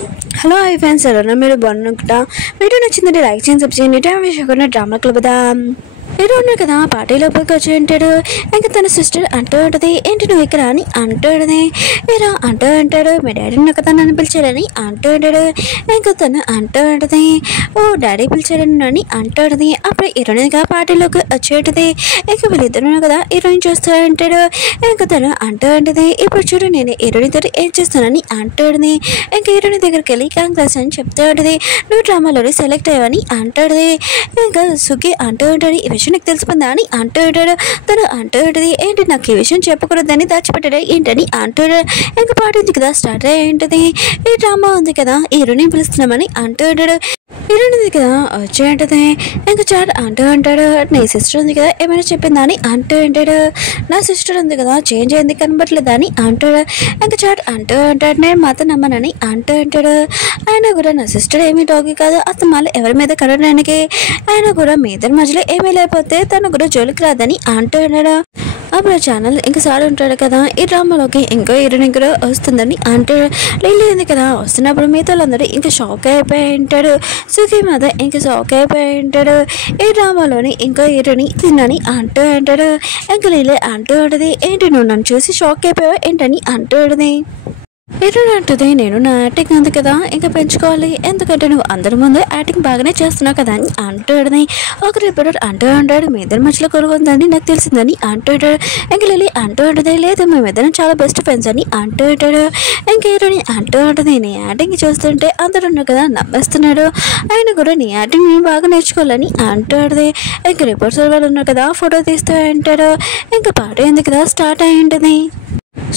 Hello hi friends, ఎవరైనా మీరు బాగున్నారా? వీడియో నచ్చిందంటే లైక్ చేయండి, సబ్స్క్రైబ్ చేయండి. టైం వేసుకోకుండా డ్రామా క్లబ్ దా హీరో ఉన్నారు కదా, పార్టీలోకి వచ్చి ఉంటాడు. ఇంకా తన సిస్టర్ అంటూ ఉంటుంది, ఏంటి నువ్వు ఇక్కడ అని అంటూ ఉంటుంది. హీరో అంటూ ఉంటాడు, మీ డాడీ నాకు తనని పిలిచాడని అంటూ ఉంటాడు. ఇంకా తను అంటూ ఉంటుంది, ఓ డాడీ పిలిచాడని అని అంటూ ఉంటుంది. అప్పుడు హీరోయిన్గా పార్టీలోకి వచ్చి ఉంటుంది. ఇంకా వీళ్ళిద్దరు కదా హీరోయిన్ చూస్తూ ఉంటాడు. ఇంకా తను అంటూ ఉంటుంది, ఇప్పుడు చూడు నేను హీరోయిన్ తోటి ఏం చేస్తానని అంటూ ఉంటుంది. ఇంకా హీరోయిన్ దగ్గరికి వెళ్ళి కాంగ్రెస్ అని చెప్తూ ఉంటుంది, నువ్వు డ్రామాలో సెలెక్ట్ అయ్యావని అంటాడు. ఇంకా సుఖి అంటూ ఉంటాడు, ఈ విషయం నీకు తెలిసిపోయిందా అని అంటూ ఉంటాడు. తను అంటూ ఉంటుంది, ఏంటి నాకు ఈ విషయం చెప్పకూడదని దాచిపెట్టాడు ఏంటని అంటాడు. ఇంకా పాట ఉంది కదా స్టార్ట్ అయ్యి ఉంటుంది. ఈ డ్రామా ఉంది కదా హీరోని పిలుస్తున్నామని అంటూ ఉంటాడు. హీరోయిన్ ఉంది కదా వచ్చి ఉంటుంది. ఇంకా చాట్ అంటూ ఉంటాడు, నీ సిస్టర్ ఉంది కదా ఏమైనా చెప్పిందా అని అంటూ ఉంటాడు. నా సిస్టర్ ఉంది కదా చేంజ్ అయింది కనబట్లేదా అని అంటాడు. ఇంకా చాట్ అంటూ ఉంటాడు, నేను మాత్రం నమ్మనని అంటూ ఉంటాడు. ఆయన కూడా నా సిస్టర్ ఏమీ డాగి కాదు, అసలు మళ్ళీ ఎవరి మీద కడడానికి ఆయన కూడా మీ ఇద్దరి మధ్యలో ఏమీ లేకపోతే తను కూడా జోలికి రాదని అంటూ ఉన్నాడు. అప్పుడు ఛానల్ ఇంకా సార్ ఉంటాడు కదా, ఈ డ్రామాలోకి ఇంకో హీరోయిన్ కూడా వస్తుందని అంటాడు. లిల్లీ ఉంది కదా వస్తున్నప్పుడు మిగతా వాళ్ళందరూ ఇంకా షాక్ అయిపోయి ఉంటాడు. సుఖీ మాత ఇంకా షాక్ అయిపోయి ఉంటాడు. ఈ డ్రామాలోని ఇంకో హీరోని తిన్నని అంటూ ఉంటాడు. ఇంకా లిల్లీ అంటూ ఉంటుంది, ఏంటి నువ్వు నన్ను చూసి షాక్ అయిపోయావు ఏంటని అంటూ ఉంటుంది. హీరోయిన్ అంటుంది, నేను నా యాక్టింగ్ ఉంది కదా ఇంకా పెంచుకోవాలి, ఎందుకంటే నువ్వు అందరి ముందు యాక్టింగ్ బాగానే చేస్తున్నావు కదా అని అంటాడు. ఒక రిపోర్టర్ అంటూ ఉంటాడు, మీ ఇద్దరి మధ్యలో కొనుగొందని నాకు తెలిసిందని అంటాడు. ఇంక లిల్లీ అంటూ ఉంటుంది, లేదు మేమిద్దరం చాలా బెస్ట్ ఫ్రెండ్స్ అని అంటూ ఉంటాడు. ఇంక హీరోయిన్ అంటూ ఉంటుంది, నీ యాక్టింగ్ చూస్తుంటే అందరూ ఉన్నారు కదా నమ్మేస్తున్నాడు, ఆయన కూడా నీ యాక్టింగ్ నేను బాగా నేర్చుకోవాలని అంటాడు. ఇంక రిపోర్టర్ వాళ్ళు ఉన్నారు కదా ఫోటో తీస్తూ ఉంటాడు. ఇంకా పాట ఉంది కదా స్టార్ట్ అయి ఉంటుంది.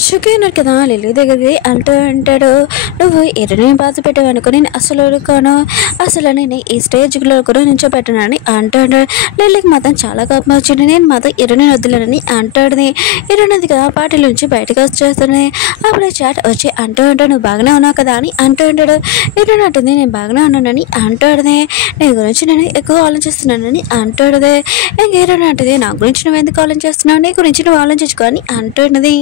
సుఖీ ఉన్నారు కదా లిల్లీ దగ్గరికి అంటూ ఉంటాడు, నువ్వు ఎరుని బాధ పెట్టావు అనుకో నేను అసలు ఊరుకోను, అసలు నేను ఈ స్టేజ్లో కూడా నించోబెట్టనని అంటాడు. లిల్లీకి మాత్రం చాలా కోపం వచ్చింది, నేను మాత్రం ఎరుని వద్దులేనని అంటాడు. ఎరునది కదా పార్టీ నుంచి బయటకు వచ్చేస్తుంది. అప్పుడు చాట్ వచ్చి అంటూ ఉంటాడు, నువ్వు బాగానే ఉన్నావు కదా అని అంటూ ఉంటాడు. ఎరుని అంటుంది, నేను బాగానే ఉన్నానని అంటాడు. నీ గురించి నేను ఎక్కువ ఆలోచిస్తున్నానని అంటాడు. ఇంక ఎరుని అంటుంది, నా గురించి నువ్వు ఎందుకు ఆలోచిస్తున్నావు, నీ గురించి నువ్వు ఆలోచించుకో అని అంటున్నది.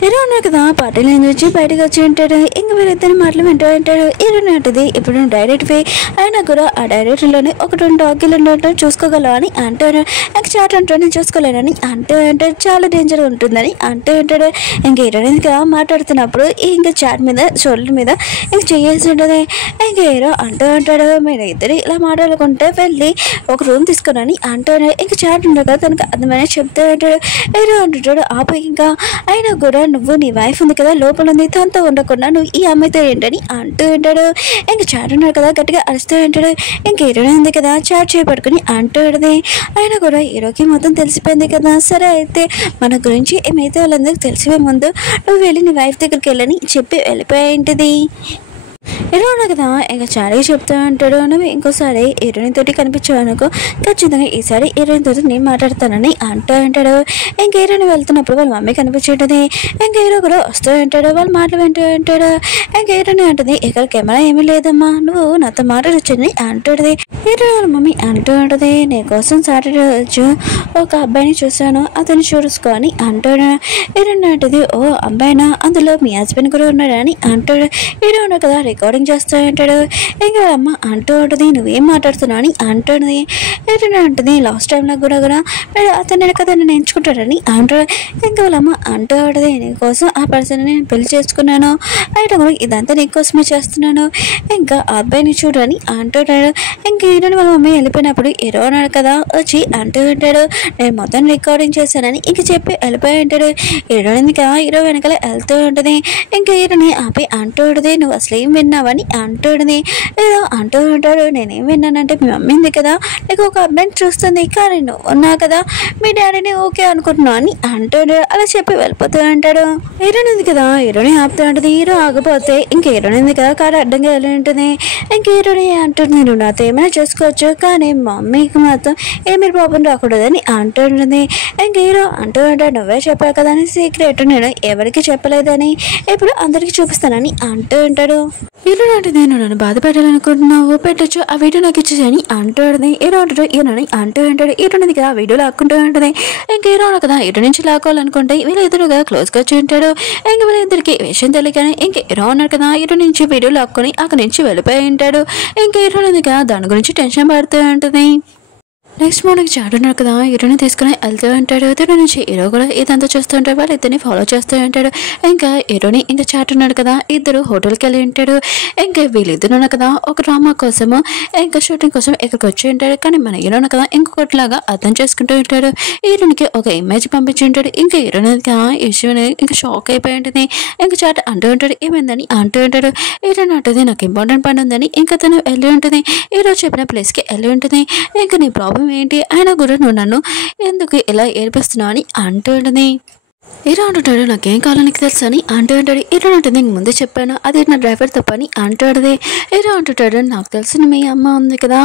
హీరో ఉన్నారు కదా పార్టీలో నుంచి బయటకు వచ్చి ఉంటాడు. ఇంక వీరిద్దరిని మాటలు వింటూ ఉంటాడు. హీరోయిన్ అంటుంది, ఇప్పుడు నువ్వు డైరెక్ట్ పోయి అయినా కూడా ఆ డైరెక్టర్లోనే ఒక 2 డాగ్లు ఉండటం చూసుకోగలవు అని అంటాడు. ఇంక చాట్ అంటూ నేను చూసుకోలేనని అంటూ ఉంటాడు, చాలా డేంజర్ ఉంటుందని అంటూ ఉంటాడు. ఇంక హీరోయిన్ కదా మాట్లాడుతున్నప్పుడు ఇంకా చాట్ మీద షోల్డర్ మీద ఇంక చేయాల్సి ఉంటుంది. ఇంక హీరో అంటూ ఉంటాడు, మీరు ఇద్దరు ఇలా మాట్లాడుకుంటే వెళ్ళి ఒక రూమ్ తీసుకుని అంటాడు. ఇంక చాట్ ఉండదు కదా తనకు అర్థమైన చెప్తూ ఉంటాడు. హీరో అంటుంటాడు, ఆపై ఇంకా అయినా కూడా నువ్వు నీ వైఫ్ ఉంది కదా లోపల ఉంది, తనతో ఉండకుండా నువ్వు ఈ అమ్మాయితో ఏంటని అంటూ ఉంటాడు. ఇంక చాట్ ఉన్నాడు కదా గట్టిగా అరుస్తూ ఉంటాడు. ఇంక హీరోయిన్ ఉంది కదా చాట్ చేపట్టుకుని అంటూ ఉంటుంది. అయినా కూడా హీరోకి మొత్తం తెలిసిపోయింది కదా, సరే అయితే మన గురించి ఏమైతే వాళ్ళందరికీ తెలిసిపోయే ముందు నువ్వు వెళ్ళి నీ వైఫ్ దగ్గరికి వెళ్ళని చెప్పి వెళ్ళిపోయి ఉంటుంది. హీరోయిన్ కదా ఇంకా చాడీ చెప్తూ ఉంటాడు, నువ్వు ఇంకోసారి హీరోయిన్ తోటి కనిపించావు అనుకో ఖచ్చితంగా ఈసారి హీరోయిన్ తోటి నేను మాట్లాడతానని అంటూ ఉంటాడు. ఇంక హీరోయిన్ వెళ్తున్నప్పుడు వాళ్ళ మమ్మీ కనిపించేటది. ఇంక హీరో కూడా వస్తూ ఉంటాడు, వాళ్ళు మాటలు వింటూ ఉంటాడు. ఇంక హీరోయిన్ అంటుంది, ఇక్కడ కెమెరా ఏమీ లేదమ్మా, నువ్వు నాతో మాట్లాడొచ్చని అంటుంది. హీరో వాళ్ళ మమ్మీ అంటూ ఉంటుంది, నీ కోసం సాటర్డే రోజు ఒక అబ్బాయిని చూశాను, అతను చూసుకో అని అంటాడు. హీరోయిన్ అంటుంది, ఓ అబ్బాయినా, అందులో మీ హస్బెండ్ కూడా ఉన్నాడని అంటాడు. హీరో ఉన్నాడు కదా రికార్డింగ్ చేస్తూ ఉంటాడు. ఇంకా అమ్మ అంటూ ఉంటుంది, నువ్వేం మాట్లాడుతున్నావు అని అంటుంది. హీరోయిన్ అంటుంది, లాస్ట్ టైంలో కూడా అతను కదా నేను ఎంచుకుంటాడని అంటాడు. ఇంకా వాళ్ళమ్మ అంటూ ఉంటుంది, నీకోసం ఆ పర్సన్ నేను పెళ్లి చేసుకున్నాను, అయితే కూడా ఇదంతా నీకోసమే చేస్తున్నాను, ఇంకా ఆ అబ్బాయిని చూడని అంటుంటాడు. ఇంకా హీరోయిన్ వాళ్ళ మమ్మీ వెళ్ళిపోయినప్పుడు హీరో ఉన్నాడు కదా వచ్చి అంటూ ఉంటాడు, నేను మొత్తం రికార్డింగ్ చేశానని ఇంక చెప్పి వెళ్ళిపోయి ఉంటాడు. హీరోయిన్ హీరో వెనకాల వెళ్తూ ఉంటుంది. ఇంకా హీరోని ఆపి అంటూ ఉంటుంది, నువ్వు అసలు ఏం విన్నావని అంటుంది. ఏదో అంటూ ఉంటాడు, నేనేం విన్నానంటే మీ మమ్మీ ఉంది కదా నీకు ఒక అబ్బాయిని చూస్తుంది, కానీ నువ్వు ఉన్నా కదా మీ డాడీని ఓకే అనుకుంటున్నావు అని అంటాడు. అలా చెప్పి వెళ్ళిపోతూ ఉంటాడు. హీరోయిన్ ఉంది కదా హీరోని ఆపుతూ ఉంటుంది. హీరో ఆగిపోతే ఇంక హీరోయిన్ ఉంది కదా కారు అడ్డంగా వెళ్ళి ఉంటుంది. ఇంక హీరోని అంటుంది, నువ్వు నాతో ఏమైనా చేసుకోవచ్చు కానీ మమ్మీకి మాత్రం ఏమీ ప్రాబ్లం రాకూడదని అంటుంది. ఇంక హీరో అంటూ ఉంటాడు, నువ్వే చెప్పావు కదా అని సీక్రెట్ నేను ఎవరికి చెప్పలేదని ఇప్పుడు అందరికి చూపిస్తానని అంటూ ఉంటాడు. హీరో అంటే నేను నన్ను బాధ పెట్టాలనుకుంటున్నావు, పెట్టచ్చు, ఆ వీడియో నాకు ఇచ్చేసి అంటాడు. హీరో అంటాడు ఈయనని అంటూ ఉంటాడు. హీరో అనేది కదా ఆ వీడియో లాక్కుంటూ ఉంటుంది. ఇంకా హీరో కదా ఇటు నుంచి లాక్కోవాలనుకుంటే వీళ్ళిద్దరు కదా క్లోజ్గా వచ్చి ఉంటాడు. ఇంక వీళ్ళిద్దరికి విషయం తెలియగానే ఇంక హీరో అన్నాడు కదా ఇటు నుంచి వీడియో లాక్కొని అక్కడి నుంచి వెళ్ళిపోయి ఉంటాడు. ఇంక హీరో అనేది కదా దాని గురించి టెన్షన్ పడుతూ ఉంటుంది. నెక్స్ట్ మార్నింగ్ చాటు ఉన్నాడు కదా హీరోని తీసుకుని వెళ్తూ ఉంటాడు. హీరో నుంచి హీరో కూడా ఇదంతా చూస్తూ ఉంటాడు. వాళ్ళు ఇద్దరిని ఫాలో చేస్తూ ఉంటాడు. ఇంకా హీరోని ఇంకా చాటు ఉన్నాడు కదా ఇద్దరు హోటల్కి వెళ్ళి ఉంటాడు. ఇంకా వీళ్ళిద్దరు ఉన్నారు కదా ఒక డ్రామా కోసము ఇంకా షూటింగ్ కోసం ఇక్కడికి వచ్చి ఉంటాడు. కానీ మన హీరోని కదా ఇంకొకటిలాగా అర్థం చేసుకుంటూ ఉంటాడు. హీరోనికి ఒక ఇమేజ్ పంపించి ఉంటాడు. ఇంకా హీరోని కదా ఈ విషయం ఇంకా షాక్ అయిపోయి ఉంటుంది. ఇంకా చాటు అంటూ ఉంటాడు ఏమైందని అంటూ ఉంటాడు. హీరోని అంటుంది నాకు ఇంపార్టెంట్ పని ఉందని ఇంకా తను వెళ్ళి ఉంటుంది. హీరో చెప్పిన ప్లేస్కి వెళ్ళి ఉంటుంది. ఇంకా నీ ప్రాబ్లం ఏంటి, అయినా కూడా నువ్వు నన్ను ఎందుకు ఇలా ఏర్పిస్తున్నావు అని అంటూ ఉంటుంది. హీరో అంటుంటాడు నాకేం కావాలని తెలుసు అని అంటూ ఉంటాడు. హీరో అంటుంది ఇంక ముందే చెప్పాను అది నా డ్రైవర్ తప్పని అంటాడుది. హీరో అంటుంటాడు నాకు తెలిసిన మీ అమ్మ ఉంది కదా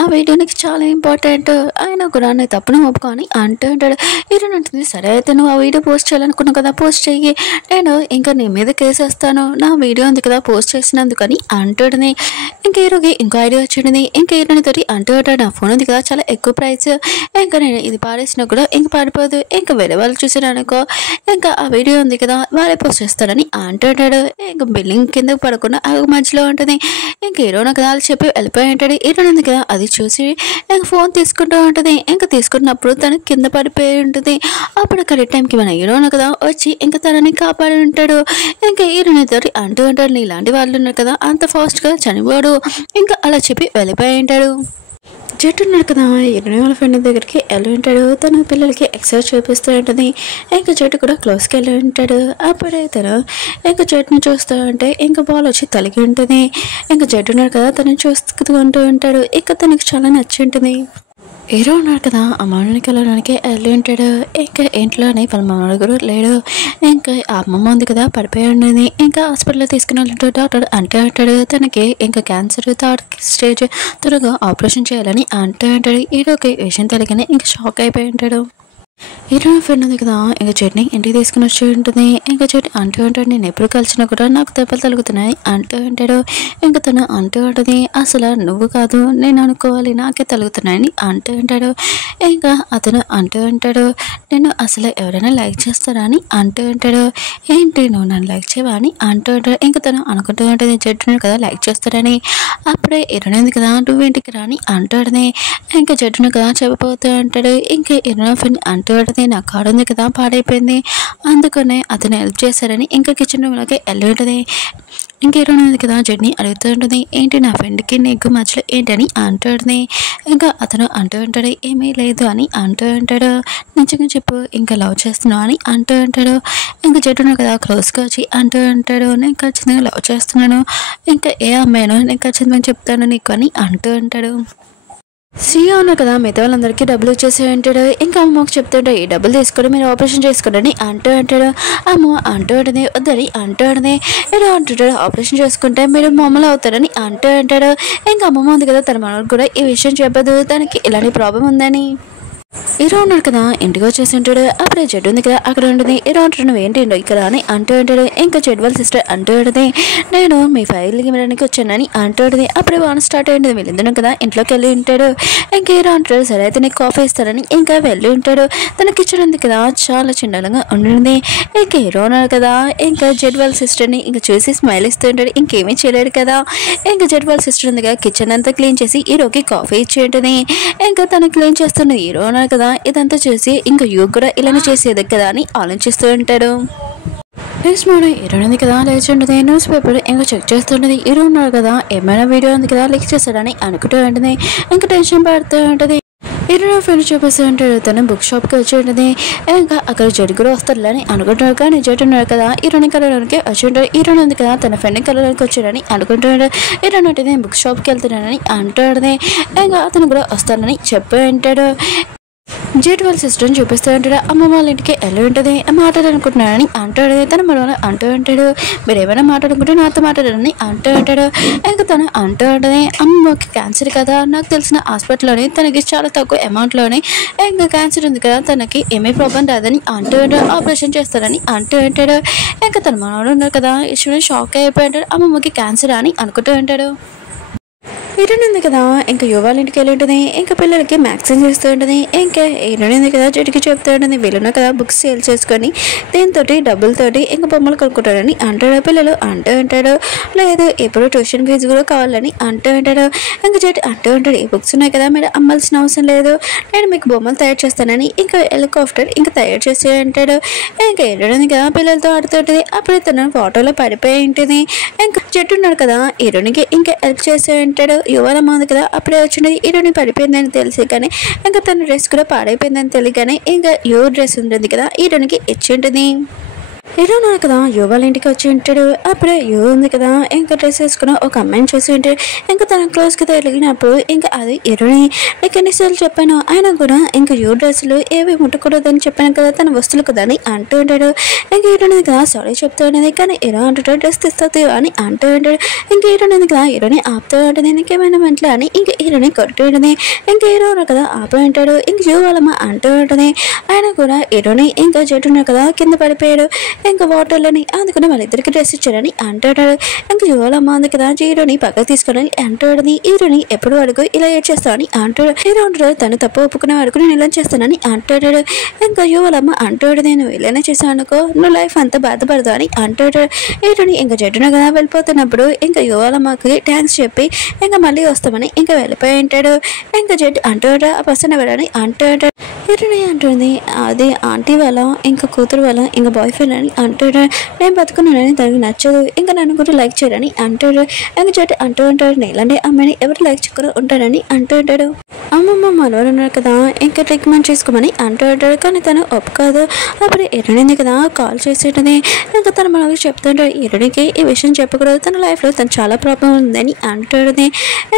ఆ వీడియో నీకు చాలా ఇంపార్టెంట్, అయినా కూడా నీ తప్పును ఒప్పుకొని అంటూ ఉంటాడు. హీరో అంటుంది సరే అయితే నువ్వు ఆ వీడియో పోస్ట్ చేయాలనుకున్నావు కదా పోస్ట్ చెయ్యి, నేను ఇంకా నీ మీద కేసు వేస్తాను నా వీడియో ఉంది కదా పోస్ట్ చేసినందుకని అంటాడుని. ఇంకా హీరోకి ఇంకో ఐడియా వచ్చింది. ఇంకా హీరోని తోటి అంటూ ఉంటాడు నా ఫోన్ ఉంది కదా చాలా ఎక్కువ ప్రైస్, ఇంకా నేను ఇది పాడేసినా కూడా ఇంక పాడిపోదు, ఇంకా వేరే వాళ్ళు చూసాను అనుకో ఇంకా ఆ వీడియో ఉంది కదా వాళ్ళే పోస్ట్ చేస్తారని అంటుంటాడు. ఇంకా బిల్డింగ్ కింద పడకుండా ఆ మధ్యలో ఉంటుంది. ఇంకా హీరోని కదా వాళ్ళు చెప్పి వెళ్ళిపోయి ఉంటాడు. హీరోని ఉంది కదా అది చూసి ఇంకా ఫోన్ తీసుకుంటూ ఉంటుంది. ఇంకా తీసుకున్నప్పుడు తను కింద పడిపోయి ఉంటుంది. అప్పుడు కరెక్ట్ టైంకి మన హీరోని కదా వచ్చి ఇంకా తనని కాపాడి ఉంటాడు. ఇంకా హీరోని తోటి అంటూ ఉంటాడు నీలాంటి వాళ్ళు ఉన్నారు కదా అంత ఫాస్ట్గా చనిపోడు, ఇంకా అలా చెప్పి వెళ్ళిపోయి ఉంటాడు. జట్టు ఉన్నాడు కదా హీరోని వాళ్ళ ఫ్రెండ్ దగ్గరికి వెళ్ళి ఉంటాడు. తన పిల్లలకి ఎక్సర్సైజ్ చూపిస్తూ ఉంటుంది. ఇంకా జట్టు కూడా క్లోజ్కి వెళ్ళి ఉంటాడు. అప్పుడే తను ఇంకా జట్టుని చూస్తూ ఉంటే ఇంకా బాల్ వచ్చి తలిగి ఉంటుంది. ఇంకా జట్టు ఉన్నాడు కదా తను చూసుకుంటూ ఉంటాడు. ఇంకా తనకి చాలా నచ్చి ఉంటుంది. హీరో ఉన్నాడు కదా అమ్మకి వెళ్ళడానికి వెళ్ళి ఉంటాడు. ఇంకా ఇంట్లోనే వాళ్ళ మనవడు లేడు. ఇంకా అమ్మమ్మ ఉంది కదా పడిపోయి ఉండేది. ఇంకా హాస్పిటల్లో తీసుకుని వెళ్తుంటాడు. డాక్టర్ అంటాడు తనకి ఇంకా క్యాన్సర్ థర్డ్ స్టేజ్ త్వరగా ఆపరేషన్ చేయాలని అంటాడు. హీరోకి విషయం తెలియగానే ఇంకా షాక్ అయిపోయి ఉంటాడు. హీరో ఫ్రెండ్ ఉంది కదా ఇంకా చట్నీ ఇంటికి తీసుకుని వచ్చి ఉంటుంది. ఇంకా చట్నీ అంటూ ఉంటాడు నేను ఎప్పుడు కలిసినా కూడా నాకు దెబ్బలు తగులుతున్నాయి అంటూ ఉంటాడు. ఇంకా తను అంటూ ఉంటుంది అసలు నువ్వు కాదు నేను అనుకోవాలి నాకే తగులుతున్నాయని అంటూ ఉంటాడు. ఇంకా అతను అంటూ ఉంటాడు నేను అసలు ఎవరైనా లైక్ చేస్తారా అని అంటూ ఉంటాడు. ఏంటి నువ్వు నన్ను లైక్ చేయవా అని అంటూ ఉంటాడు. ఇంకా తను అనుకుంటూ ఉంటుంది జట్టును కదా లైక్ చేస్తారని. అప్పుడే ఇరవై కదా నువ్వేంటికి రాని అంటాడుని. ఇంకా జట్టును కదా చెప్పబోతూ ఉంటాడు. ఇంకా ఇరవై ఫ్రెండ్ అంటూ ఉంటుంది నా కాడు ఉంది కదా పాడైపోయింది అందుకనే అతను హెల్ప్ చేశారని ఇంకా కిచెన్ రూమ్లోకి వెళ్ళి ఉంటుంది. ఇంకా హీరోయిన్ కదా జడ్ని అడుగుతూ ఉంటుంది ఏంటి నా ఫ్రెండ్కి నీకు మధ్యలో ఏంటని అంటుంది. ఇంకా అతను అంటూ ఉంటాడు ఏమీ లేదు అని అంటూ ఉంటాడు. నిజంగా చెప్పు ఇంకా లవ్ చేస్తున్నావు అని అంటూ ఉంటాడు. ఇంకా జడ్డును కదా క్లోజ్గా వచ్చి అంటూ ఉంటాడు నేను ఖచ్చితంగా లవ్ చేస్తున్నాను, ఇంకా ఏ అమ్మాయినో నేను ఖచ్చితంగా చెప్తాను నీకు అని అంటూ ఉంటాడు. శ్రీయా ఉన్నారు కదా మిగతా వాళ్ళందరికీ డబ్బులు ఇచ్చేసి ఉంటాడు. ఇంకా అమ్మకు చెప్తుంటే ఈ డబ్బులు తీసుకొని మీరు ఆపరేషన్ చేసుకోండి అంటూ ఉంటాడు. అమ్మ అంటూ ఉంటుంది వద్దని అంటూ ఉంటుంది. ఇలా అంటుంటాడు ఆపరేషన్ చేసుకుంటే మీరు మామూలు అవుతారని అంటూ ఉంటాడు. ఇంకా అమ్మమ్మ ఉంది కదా తన మనకు కూడా ఈ విషయం చెప్పదు తనకి ఇలాంటి ప్రాబ్లం ఉందని. హీరో ఉన్నాడు కదా ఇంటికి వచ్చేసి ఉంటాడు. అప్పుడే జడ్డు ఉంది కదా అక్కడ ఉంటుంది. హీరో అంటున్నావు ఏంటి ఇక్కడ అని అంటూ ఉంటాడు. ఇంకా జడ్ వాళ్ళ సిస్టర్ అంటూ ఉంటుంది నేను మీ ఫైల్ ఇవ్వడానికి వచ్చానని అంటూ ఉంటుంది. అప్పుడే వాన స్టార్ట్ అయ్యింది వెళ్ళిందను కదా ఇంట్లోకి వెళ్ళి ఉంటాడు. ఇంకా హీరో అంటాడు సరే అయితే నీకు కాఫీ ఇస్తారని ఇంకా వెళ్ళి ఉంటాడు. తన కిచెన్ ఉంది కదా చాలా చిన్నగా ఉంటుంది. ఇంకా హీరో ఉన్నాడు కదా ఇంకా జడ్ వాళ్ళ సిస్టర్ని ఇంకా చూసి స్మైల్ ఇస్తూ ఉంటాడు. ఇంకేమీ చేయలేడు కదా. ఇంకా జడ్ వాళ్ళ సిస్టర్ ఉంది కదా కిచెన్ అంతా క్లీన్ చేసి హీరోకి కాఫీ ఇచ్చి ఉంటుంది. ఇంకా తను క్లీన్ చేస్తున్నది హీరో కదా ఇదంతా చూసి ఇంకా యూ కూడా ఇలానే చేసేది కదా అని ఆలోచిస్తూ ఉంటాడు. నెక్స్ట్ మార్నింగ్ హీరో ఉంది కదా లేచి ఉంటుంది. న్యూస్ పేపర్ ఇంకా చెక్ చేస్తుంటుంది. హీరో ఉన్నారు కదా ఏమైనా వీడియో ఉంది కదా లిక్ చేస్తాడని అనుకుంటూ ఉంటుంది. ఇంకా టెన్షన్ పడుతూ ఉంటుంది. హీరో ఫ్రెండ్ చూపిస్తూ ఉంటాడు. తను బుక్ షాప్కి వచ్చి ఉంటుంది. ఇంకా అక్కడ జడ్డు కూడా వస్తాడని అనుకుంటాడు. కానీ జడ్డు ఉన్నాడు కదా హీరోని కలవడానికి వచ్చి ఉంటాడు. హీరోని ఉంది కదా తన ఫ్రెండ్ని కలవడానికి వచ్చాడని అనుకుంటున్నాడు. హీరోని అంటే నేను బుక్ షాప్కి వెళ్తున్నానని అంటాడు. ఇంకా అతను కూడా వస్తానని చెప్పి ఉంటాడు. జెట్ వాళ్ళ సిస్టర్ని చూపిస్తూ ఉంటాడు. అమ్మ వాళ్ళ ఇంటికి వెళ్ళి ఉంటుంది, మాట్లాడాలనుకుంటున్నాడని అంటాడు. తన మనవడు అంటూ ఉంటాడు, మీరు ఏమైనా మాట్లాడుకుంటే నాతో మాట్లాడాలని అంటూ ఉంటాడు. ఇంకా తను అంటూ ఉంటుంది, అమ్మకి క్యాన్సర్ కదా, నాకు తెలిసిన హాస్పిటల్లోనే తనకి చాలా తక్కువ అమౌంట్లోనే ఇంకా క్యాన్సర్ ఉంది కదా, తనకి ఏమీ ప్రాబ్లం రాదని అంటూ ఉంటాడు, ఆపరేషన్ చేస్తారని అంటూ ఉంటాడు. ఇంకా తన మనవడు ఉన్నారు కదా, ఇష్టం షాక్ అయిపోయి ఉంటాడు, అమ్మమ్మకి క్యాన్సర్ అని అనుకుంటూ ఉంటాడు. హీరోయిన్ ఉంది కదా, ఇంకా యువాల ఇంటికి వెళ్ళి ఉంటుంది, ఇంకా పిల్లలకి మ్యాక్సిన్ చేస్తూ ఉంటుంది. ఇంకా హీరోయిన్ ఉంది కదా, చెట్టుకి చెప్తూ ఉంటుంది, వీళ్ళున్నా కదా బుక్స్ సేల్ చేసుకొని దీంతో డబ్బులతోటి ఇంకా బొమ్మలు కొనుక్కుంటాడని అంటాడు. పిల్లలు అంటూ ఉంటాడు, లేదు ఇప్పుడు ట్యూషన్ ఫీజు కూడా కావాలని అంటూ ఉంటాడు. ఇంకా చెట్టు అంటూ ఉంటాడు, ఈ బుక్స్ ఉన్నాయి కదా మీరు అమ్మాల్సిన అవసరం లేదు, నేను మీకు బొమ్మలు తయారు చేస్తానని ఇంకా హెలికాప్టర్ ఇంకా తయారు చేసి అంటాడు. ఇంకా హీరోయిన్ ఉంది కదా, పిల్లలతో ఆడుతూ ఉంటుంది. అప్పుడే తన ఫోటోలో పడిపోయి ఉంటుంది. ఇంకా చెట్టు ఉన్నాడు కదా, హీరోయిన్కి ఇంకా హెల్ప్ చేసి అంటాడు. యువలమ్మ ఉంది కదా, అప్పుడే వచ్చినది హీరోయిన్ పడిపోయిందని తెలిసి కానీ ఇంకా తన డ్రెస్ కూడా పాడైపోయిందని తెలియగానే ఇంకా యో డ్రెస్ ఉంటుంది కదా హీరోయిన్కి ఇచ్చి ఉంటుంది. హీరోయిన్ కదా యువాల ఇంటికి వచ్చి ఉంటాడు. అప్పుడే యో ఉంది కదా, ఇంకా డ్రెస్ వేసుకున్న ఒక అమ్మాయిని చూసి ఉంటాడు. ఇంకా తన క్లోజ్కి తగిలినప్పుడు ఇంకా అది హీరోయిన్. నీకు ఎన్నిసార్లు చెప్పాను, ఆయన కూడా ఇంకా యో డ్రెస్సులు ఏవి ముట్టకూడదని చెప్పాను కదా, తన వస్తువులు కదా అని అంటూ ఉంటాడు. ఇంకా హీరోయిన్ కదా సారీ చెప్తూ ఉంటుంది, కానీ హీరో అంటుంటాడు డ్రెస్ తీస్తుంది అని అంటూ ఉంటాడు. ఇంకా హీరోయిన్ కదా హీరోని ఆపుతూ ఉంటుంది, నీకేమైనా వెంటనే అని ఇంకా హీరోని కొడుతూ ఉంటుంది. ఇంకా హీరో కదా ఆపి ఉంటాడు. ఇంక యో వాళ్ళమ్మ అంటూ ఉంటుంది, ఆయన కూడా హీరోని ఇంకా చెట్టున్నారు కదా కింద పడిపోయాడు. ఇంకా వాటర్లని అందుకుని వాళ్ళిద్దరికి డ్రెస్ ఇచ్చారని అంటాడు. ఇంకా యువలమ్మ ఉంది కదా హీరోని పక్కకు తీసుకుని అంటాడు, హీరోని ఎప్పుడు అడుగు ఇలా ఏడ్చేస్తావని అంటాడు. హీరో అంటాడు, తను తప్పు ఒప్పుకునే వరకు నేను ఇలా చేస్తానని అంటాడు. ఇంకా యువలమ్మ అంటాడు, నేను ఇలానే చేశాను అనుకో, నువ్వు లైఫ్ అంతా బాధపడదు అని అంటాడు. హీరోని ఇంకా జట్టున కదా వెళ్ళిపోతున్నప్పుడు ఇంకా యువలమ్మకి థ్యాంక్స్ చెప్పి ఇంకా మళ్ళీ వస్తామని ఇంకా వెళ్ళిపోయి ఉంటాడు. ఇంకా జట్టు అంటాడు, ఆ పర్సన్ ఎవరని అంటాడు. హీరోని అంటుంది, అది ఆంటీ వాళ్ళ ఇంకా కూతురు వాళ్ళ ఇంకా బాయ్ ఫ్రెండ్ అని అంటాడు. నేను బతుకున్నానని తనకి నచ్చదు, ఇంకా నన్ను కూడా లైక్ చేయరని అంటాడు. ఇంకా చెట్టు అంటూ ఉంటాడు, నీలాంటి అమ్మాయిని ఎవరు లైక్ చేయకుండా ఉంటారని అంటూ ఉంటాడు. అమ్మమ్మ మనవారు ఉన్నారు కదా, ఇంకా ట్రీట్మెంట్ చేసుకోమని అంటూ ఉంటాడు, కానీ తను ఒప్పుకోదు. అప్పుడు హీరోయిన్ కదా కాల్ చేసేటది. ఇంకా తన మనకి చెప్తుంటాడు, హీరోయిన్కి ఈ విషయం చెప్పకూడదు, తన లైఫ్లో తను చాలా ప్రాబ్లం ఉందని అంటాడు.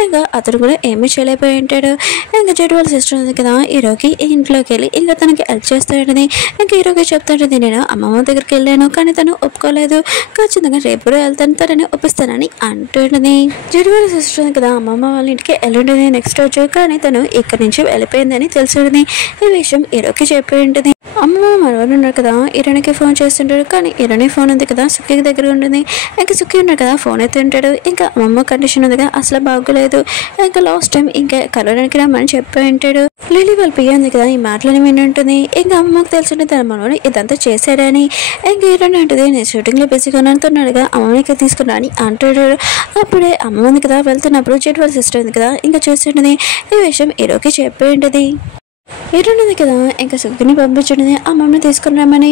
ఇంకా అతను కూడా ఏమీ చేయలేకపోయి ఉంటాడు. ఇంకా చెట్టు వాళ్ళ సిస్టర్ ఉంది కదా, హీరోకి ఇంట్లోకి వెళ్ళి ఇంకా తనకి హెల్ప్ చేస్తూ ఉంటుంది. ఇంకా హీరోకి చెప్తుంటుంది, నేను అమ్మమ్మ దగ్గరికి వెళ్ళాను కానీ తను ఒప్పుకోలేదు, ఖచ్చితంగా రేపు వెళ్తాను, తనని ఒప్పిస్తానని అంటుంది. చెట్టు వాళ్ళ సిస్టర్ ఉంది కదా, అమ్మమ్మ వాళ్ళ ఇంటికి వెళ్ళుంటుంది నెక్స్ట్ రోజు, కానీ తను ఇక్కడి నుంచి వెళ్ళిపోయిందని తెలుసుంటుంది. ఈ విషయం హీరోకి చెప్పి ఉంటుంది. అమ్మమ్మ మనవాళ్ళు ఉన్నారు కదా, హీరోనికి ఫోన్ చేస్తుంటాడు, కానీ హీరోని ఫోన్ ఉంది కదా సుఖి దగ్గర ఉంటుంది. ఇంకా సుఖి ఉన్నాడు కదా ఫోన్ అయితే ఉంటాడు. ఇంకా అమ్మమ్మ కండిషన్ ఉంది కదా అసలు బాగోలేదు, ఇంకా లాస్ట్ టైం ఇంకా కలవడానికి రమ్మని చెప్పి ఉంటాడు. లిలీ వాళ్ళ పియ్య ఉంది కదా, ఈ మాటలని విని ఉంటుంది. ఇంకా అమ్మమ్మకి తెలుసుంటే తన మనవాడు ఇదంతా చేశాడని. ఇంకా హీరోని అంటుంది, నేను షూటింగ్లో బిజీగా ఉన్నానుతున్నాడుగా అమ్మమ్మకి తీసుకున్నా అని అంటాడు. అప్పుడే అమ్మ ఉంది కదా వెళ్తున్నప్పుడు జెట్ వాళ్ళ సిస్టర్ ఉంది కదా ఇంకా చూస్తుంటుంది. ఈ విషయం హీరోకి చెప్పి ఉంటుంది. హీరోయిన్ ఉంది కదా ఇంకా సుఖిని పంపించండి అమ్మమ్మని తీసుకుని రమ్మని.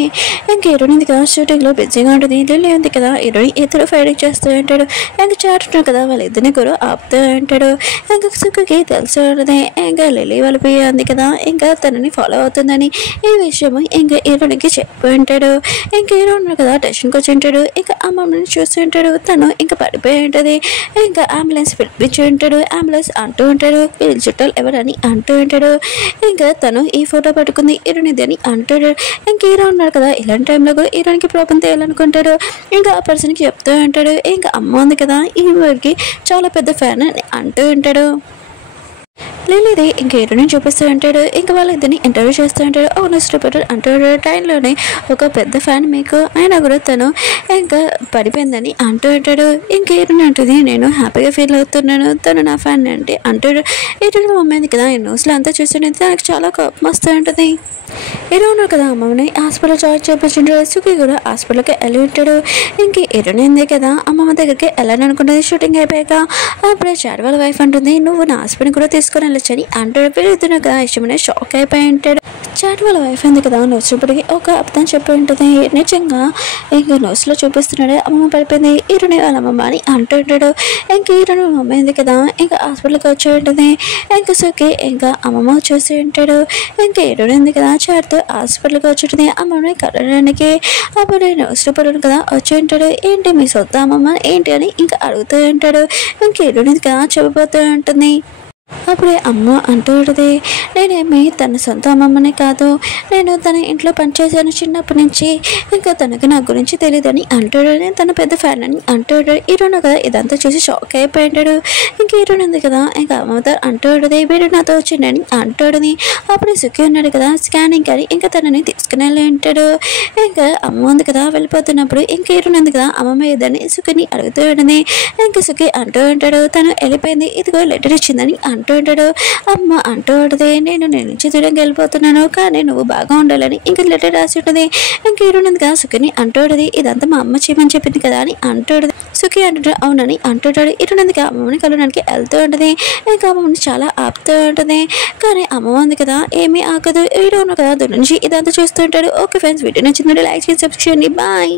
ఇంకా హీరోయిన్ ఉంది కదా షూటింగ్లో బిజీగా ఉంటుంది. లిల్లీ ఉంది కదా హీరోయిన్ ఇద్దరు ఫైటింగ్ చేస్తూ ఉంటాడు. ఇంకా చాటున్నారు కదా వాళ్ళిద్దరిని కూడా ఆపుతూ ఉంటాడు. ఇంకా సుఖకి తెలుసు ఉంటుంది, ఇంకా లిల్లీ వాళ్ళ పియ్య ఉంది కదా ఇంకా తనని ఫాలో అవుతుందని. ఈ విషయం ఇంకా హీరోయిన్కి చెప్పి ఉంటాడు. ఇంకా హీరో ఉన్నారు కదా టెన్షన్కి వచ్చి ఉంటాడు. ఇంకా అమ్మమ్మని చూస్తూ ఉంటాడు, తను ఇంకా పడిపోయి ఉంటుంది. ఇంకా అంబులెన్స్ పిలిపించి ఉంటాడు. అంబులెన్స్ అంటూ ఉంటాడు, వీళ్ళ చుట్టాలు ఎవరని అంటూ ఉంటాడు. ఇంకా తను ఈ ఫోటో పట్టుకుంది హీరోయిన్ అని అంటాడు. ఇంకా హీరో ఉన్నారు కదా ఇలాంటి టైంలో హీరోయిన్కి ప్రాబ్లం తేయాలనుకుంటాడు. ఇంకా ఆ పర్సన్కి చెప్తూ ఉంటాడు, ఇంకా అమ్మ ఉంది కదా ఈ ఊరికి చాలా పెద్ద ఫ్యాన్ అని అంటూ ఉంటాడు. లిల్లీది ఇంకా హీరోని చూపిస్తూ ఉంటాడు. ఇంకా వాళ్ళిద్దరిని ఇంటర్వ్యూ చేస్తూ ఉంటాడు. ఓ న్యూస్ రిపోర్టర్ అంటాడు, ట్రైన్లోనే ఒక పెద్ద ఫ్యాన్ మీకు, అయినా కూడా తను ఇంకా పడిపోయిందని అంటూ ఉంటాడు. ఇంకా హీరోని అంటుంది, నేను హ్యాపీగా ఫీల్ అవుతున్నాను, తను నా ఫ్యాన్ అంటే అంటాడు. హీరోని మమ్మీ కదా ఈ న్యూస్లో అంతా చూస్తుంటే తనకు చాలా కోపం వస్తూ ఉంటుంది. హీరో ఉన్నారు కదా అమ్మమ్మని హాస్పిటల్ జాయిన్ చేపించుంటాడు. సుఖి కూడా హాస్పిటల్కి వెళ్ళి ఉంటాడు. ఇంక హీరోని ఉంది కదా అమ్మమ్మ దగ్గరికి వెళ్ళాలని అనుకుంటుంది షూటింగ్ అయిపోయాక. అప్పుడే చాట్ వాళ్ళ వైఫ్ అంటుంది, నువ్వు నా హాస్పిటల్ కూడా తీసుకొని వెళ్ళొచ్చని అంటాడు. వీళ్ళిద్దరు కదా ఇష్టమనే షాక్ అయిపోయి ఉంటాడు. చాట్ వాళ్ళ వైఫ్ ఉంది కదా నోసినప్పటికీ ఒక అబద్ధం చెప్పి ఉంటుంది. నిజంగా ఇంకా నోస్లో చూపిస్తున్నాడు అమ్మమ్మ పడిపోయింది హీరోని వాళ్ళ అమ్మమ్మ అని అంటుంటాడు. ఇంకా హీరోని మమ్మీ ఉంది కదా ఇంకా హాస్పిటల్కి వచ్చి ఉంటుంది. ఇంకా సుఖి ఇంకా అమ్మమ్మ చూసి ఉంటాడు. ఇంకా హీరోని ఉంది కదా చాట్తో హాస్పిటల్కి వచ్చి ఉంటుంది అమ్మమ్మని కలవడానికి. అప్పుడు నోస్ రిపోర్టర్ కదా వచ్చి ఉంటాడు. ఏంటి మీ సొంత అమ్మమ్మ ఏంటి అని ఇంకా అడుగుతూ ఉంటాడు. ఇంకా హీరోని కదా చెప్పబోతూ ఉంటుంది. అప్పుడే అమ్మ అంటూ ఉంటుంది, నేనేమి తన సొంత అమ్మమ్మనే కాదు, నేను తన ఇంట్లో పనిచేశాను చిన్నప్పటి నుంచి, ఇంకా తనకి నా గురించి తెలియదని అంటాడు. నేను తన పెద్ద ఫ్యాన్ అని అంటాడు. హీరోను కదా ఇదంతా చూసి షాక్ అయిపోయింటాడు. ఇంక హీరోని ఉంది కదా ఇంకా అమ్మతో అంటాడు, వీడు నాతో వచ్చిండని అంటాడుని. అప్పుడే సుఖి ఉన్నాడు కదా స్కానింగ్ అని ఇంకా తనని తీసుకుని వెళ్ళి ఉంటాడు. ఇంకా అమ్మ ఉంది కదా వెళ్ళిపోతున్నప్పుడు ఇంకా హీరోని ఉంది కదా అమ్మమ్మ ఏదని సుఖిని అడుగుతూ ఉండని. ఇంకా సుఖి అంటూ ఉంటాడు, తను వెళ్ళిపోయింది, ఇదిగో లెటర్ ఇచ్చిందని అంటూ ఉంటాడు. అమ్మ అంటూ ఉంటుంది, నేను నుంచి దూరంగా వెళ్ళిపోతున్నాను, కానీ నువ్వు బాగా ఉండాలని ఇంకా లెటర్ రాసి ఉంటుంది. ఇంకా హీరోని కదా సుఖిని అంటూ ఉంటుంది, ఇదంతా మా అమ్మ చేయమని చెప్పింది కదా అని అంటాడు. సుఖి అంటాడు అవునని అంటుంటాడు. హీరోని అమ్మమ్మని కలవడానికి వెళ్తూ ఉంటుంది. ఇంకా అమ్మమ్మని చాలా ఆపుతూ ఉంటుంది. కానీ అమ్మ ఉంది కదా ఏమీ ఆగదు. హీరోను కదా దూరం నుంచి ఇదంతా చూస్తూ ఉంటాడు. ఓకే ఫ్రెండ్స్, వీడియో నచ్చిందంటే లైక్ చేసి సబ్స్క్రైబ్ చేయండి. బాయ్.